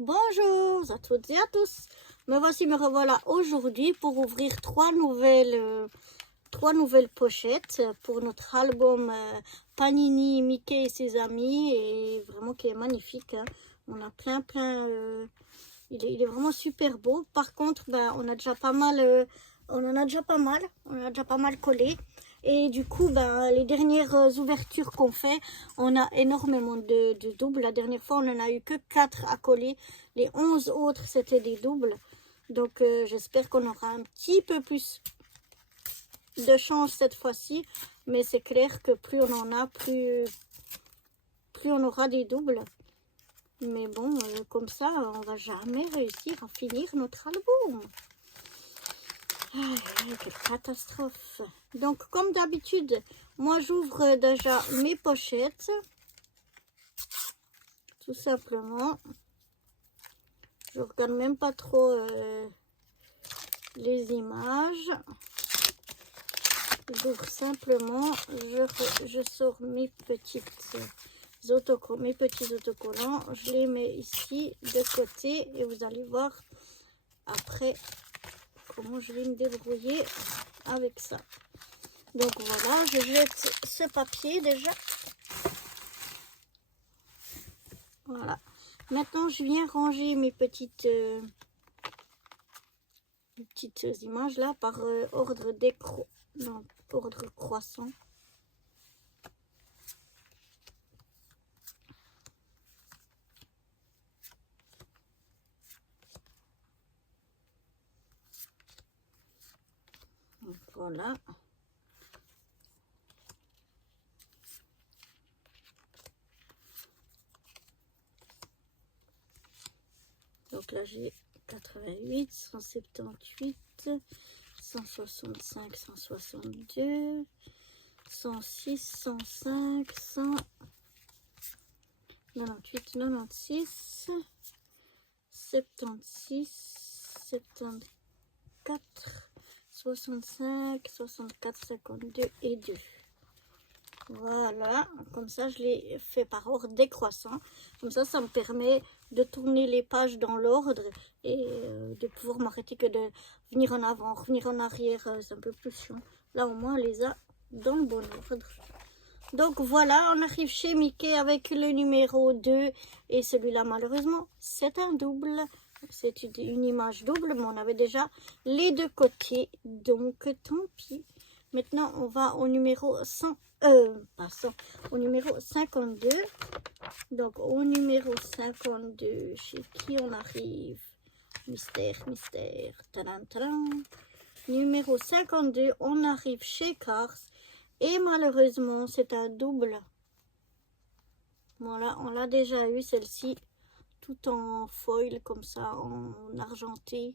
Bonjour à toutes et à tous. Me voici, me revoilà aujourd'hui pour ouvrir trois nouvelles pochettes pour notre album Panini, Mickey et ses amis, et vraiment qui est magnifique. Hein. On a plein, il est vraiment super beau. Par contre, ben, on a déjà pas mal, on en a déjà pas mal collé. Et du coup, ben, les dernières ouvertures qu'on fait, on a énormément de doubles. La dernière fois, on n'en a eu que 4 à coller. Les 11 autres, c'était des doubles. Donc, j'espère qu'on aura un petit peu plus de chance cette fois-ci. Mais c'est clair que plus on en a, plus on aura des doubles. Mais bon, comme ça, on va jamais réussir à finir notre album. Quelle catastrophe. Donc, comme d'habitude, moi, j'ouvre déjà mes pochettes. Tout simplement. Je regarde même pas trop les images. J'ouvre simplement. Je sors mes petits autocollants. Je les mets ici de côté et vous allez voir après comment je vais me débrouiller avec ça. Donc voilà, je jette ce papier déjà. Voilà. Maintenant, je viens ranger mes petites images là par ordre ordre croissant. Donc, voilà. Donc là, j'ai 88, 178, 165, 162, 106, 105, 100, 98, 96, 76, 74, 65, 64, 52 et 2. Voilà, comme ça je l'ai fait par ordre décroissant. Comme ça me permet de tourner les pages dans l'ordre et de pouvoir m'arrêter que de venir en avant, revenir en arrière. C'est un peu plus chiant. Là au moins on les a dans le bon ordre. Donc voilà, on arrive chez Mickey avec le numéro 2 et celui-là malheureusement c'est un double. C'est une image double, mais on avait déjà les deux côtés, donc tant pis. Maintenant, on va au numéro 100, au numéro 52. Donc, au numéro 52, chez qui on arrive? Mystère, mystère. Tadam, tadam. Numéro 52, on arrive chez Cars. Et malheureusement, c'est un double. Voilà, on l'a déjà eu, celle-ci. Tout en foil, comme ça, en argenté.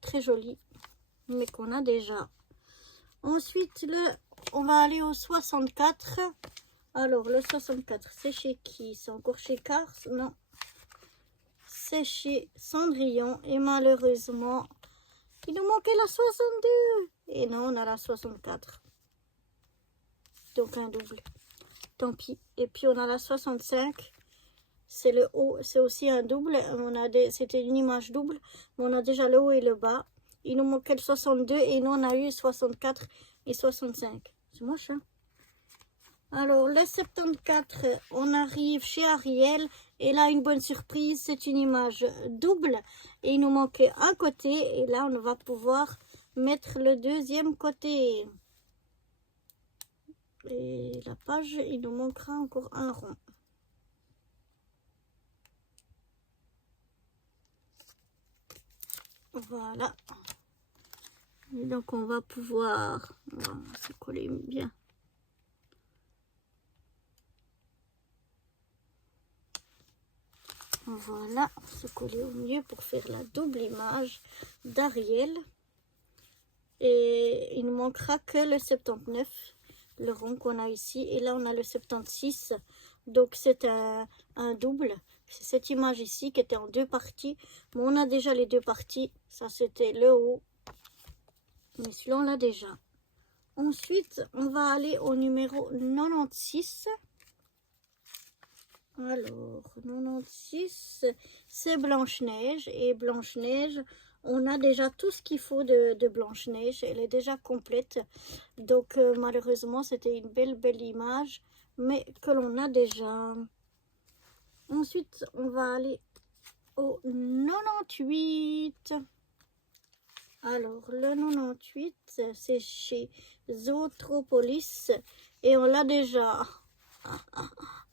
Très joli. Mais qu'on a déjà. Ensuite, on va aller au 64. Alors, le 64, c'est chez qui? C'est encore chez Cars? Non. C'est chez Cendrillon. Et malheureusement, il nous manquait la 62. Et non, on a la 64. Donc, un double. Tant pis. Et puis, on a la 65. C'est le haut. C'est aussi un double. C'était une image double. Mais on a déjà le haut et le bas. Il nous manquait le 62 et nous on a eu 64 et 65. C'est moche, hein? Alors, le 74, on arrive chez Ariel. Et là, une bonne surprise, c'est une image double. Et il nous manquait un côté. Et là, on va pouvoir mettre le deuxième côté. Et la page, il nous manquera encore un rond. Voilà. Et donc, on va pouvoir se coller bien. Voilà, se coller au mieux pour faire la double image d'Ariel. Et il ne manquera que le 79, le rond qu'on a ici. Et là, on a le 76. Donc, c'est un double. C'est cette image ici qui était en deux parties. Mais on a déjà les deux parties. Ça, c'était le haut. Mais celui-là, on l'a déjà. Ensuite, on va aller au numéro 96. Alors, 96, c'est Blanche-Neige. Et Blanche-Neige, on a déjà tout ce qu'il faut de Blanche-Neige. Elle est déjà complète. Donc, malheureusement, c'était une belle image, mais que l'on a déjà. Ensuite, on va aller au 98. Alors, le 98, c'est chez Zootropolis. Et on l'a déjà.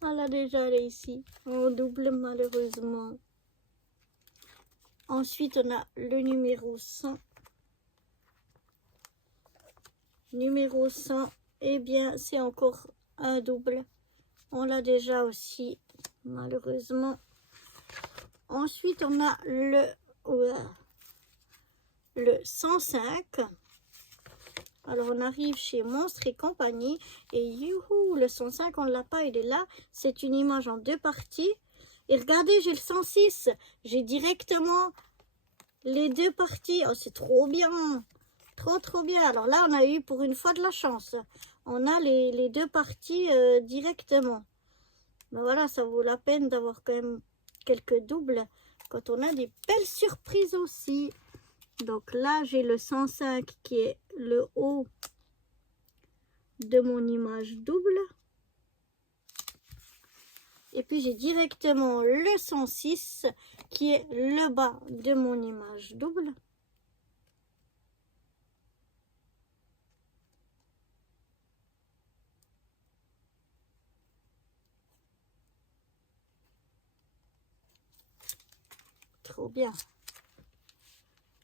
On l'a déjà ici. En double, malheureusement. Ensuite, on a le numéro 100. Numéro 100, eh bien, c'est encore un double. On l'a déjà aussi, malheureusement. Ensuite, on a le 105. Alors, on arrive chez Monstres et compagnie. Et youhou, le 105, on ne l'a pas, il est là. C'est une image en deux parties. Et regardez, j'ai le 106. J'ai directement les deux parties. Oh, c'est trop bien. Trop bien. Alors là, on a eu pour une fois de la chance. On a les deux parties directement. Mais voilà, ça vaut la peine d'avoir quand même quelques doubles quand on a des belles surprises aussi. Donc là, j'ai le 105 qui est le haut de mon image double. Et puis j'ai directement le 106 qui est le bas de mon image double. Trop bien.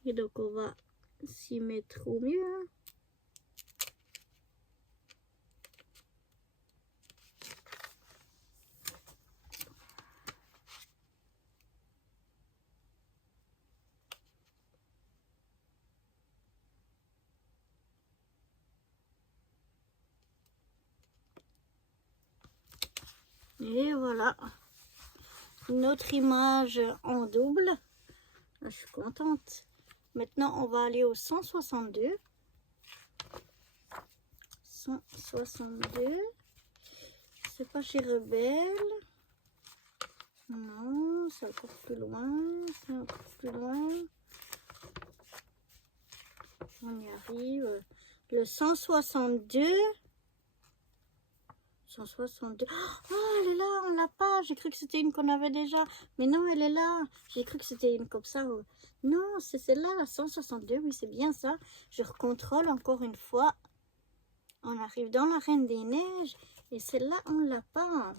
Et donc on va s'y mettre au mieux. Et voilà, notre image en double. Je suis contente. Maintenant, on va aller au 162. 162. C'est pas chez Rebelle. Non, c'est encore plus loin. C'est encore plus loin. On y arrive. Le 162. 162. Oh, elle est là, on l'a pas. J'ai cru que c'était une qu'on avait déjà. Mais non, elle est là. J'ai cru que c'était une comme ça. Non, c'est celle-là, la 162. Oui, c'est bien ça. Je recontrôle encore une fois. On arrive dans la Reine des Neiges. Et celle-là, on l'a pas.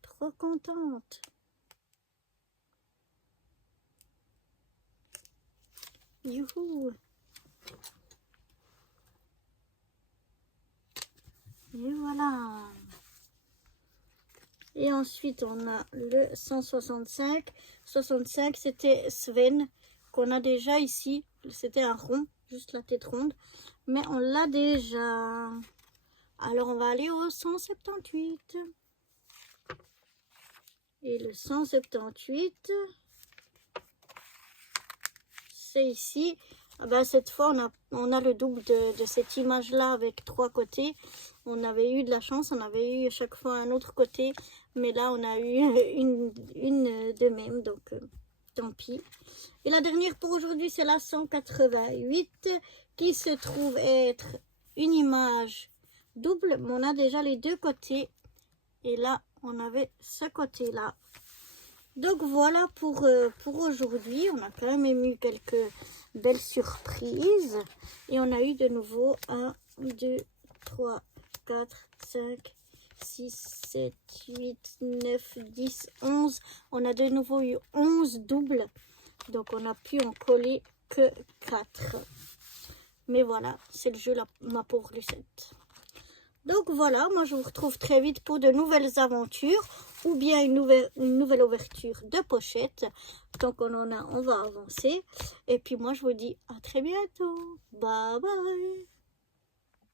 Trop contente. Youhou. Et voilà. Et ensuite, on a le 165. 65, c'était Sven, qu'on a déjà ici. C'était un rond, juste la tête ronde. Mais on l'a déjà. Alors, on va aller au 178. Et le 178, c'est ici. Ah ben, cette fois, on a le double de cette image-là avec trois côtés. On avait eu de la chance, on avait eu à chaque fois un autre côté. Mais là, on a eu une de même, donc tant pis. Et la dernière pour aujourd'hui, c'est la 188, qui se trouve être une image double. Mais on a déjà les deux côtés. Et là, on avait ce côté-là. Donc voilà pour aujourd'hui. On a quand même eu quelques belles surprises. Et on a eu de nouveau 1, 2, 3, 4, 5, 6, 7, 8, 9, 10, 11. On a de nouveau eu 11 doubles. Donc on a pu en coller que 4. Mais voilà, c'est le jeu, ma pauvre Lucette. Donc voilà, moi je vous retrouve très vite pour de nouvelles aventures ou bien une nouvelle ouverture de pochette. Tant qu'on en a, on va avancer. Et puis moi je vous dis à très bientôt. Bye bye.